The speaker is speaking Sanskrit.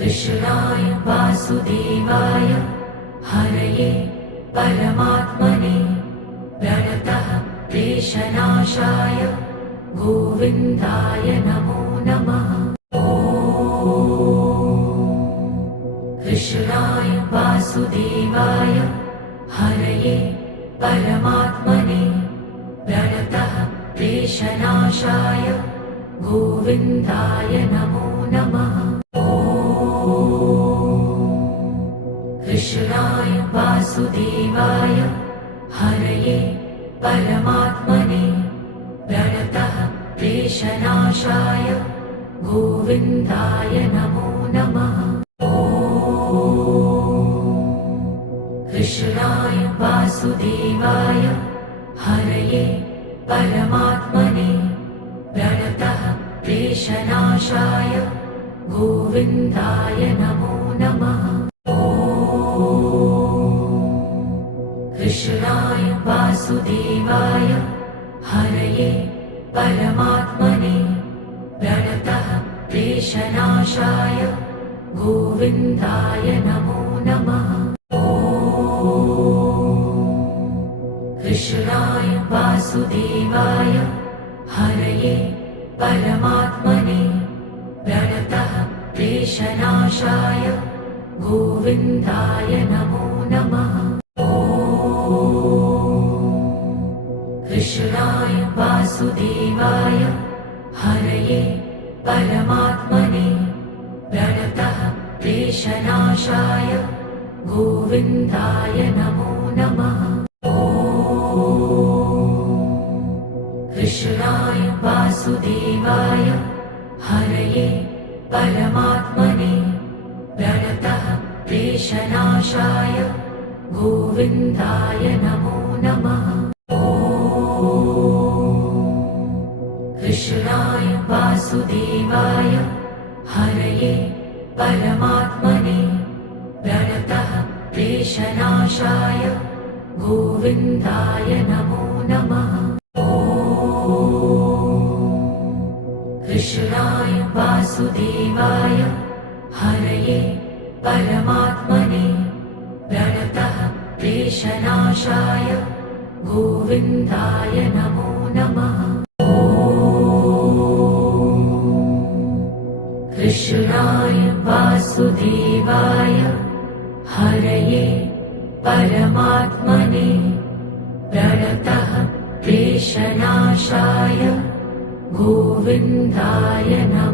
कृष्णाय वासुदेवाय हरये परमात्मने प्रणतः क्लेशनाशाय गोविन्दाय नमो नमः। कृष्णाय वासुदेवाय हरये परमात्मने प्रणतः क्लेशनाशाय गोविन्दाय नमो नमः। कृष्णाय वासुदेवाय हरये परमात्मने प्रणतः क्लेशनाशाय गोविन्दाय नमो नमः। कृष्णाय वासुदेवाय हरये परमात्मने प्रणतः क्लेशनाशाय गोविन्दाय नमो नमः। कृष्णाय वासुदेवाय हरये परमात्मने प्रणतः क्लेशनाशाय गोविन्दाय नमो नमः। कृष्णाय वासुदेवाय हरये परमात्मने प्रणतः क्लेशनाशाय गोविन्दाय नमो नमः। कृष्णाय वासुदेवाय हरये परमात्मने प्रणतः क्लेशनाशाय गोविन्दाय नमो नमः। कृष्णाय वासुदेवाय हरये परमात्मने प्रणतः क्लेशनाशाय गोविन्दाय नमो नमः। कृष्णाय वासुदेवाय हरये परमात्मने प्रणतः क्लेशनाशाय गोविन्दाय नमो नमः। कृष्णाय वासुदेवाय हरये परमात्मने प्रणतः क्लेशनाशाय गोविन्दाय नमो नमः। कृष्णाय वासुदेवाय हरये परमात्मने प्रणतः क्लेशनाशाय गोविन्दाय नमः।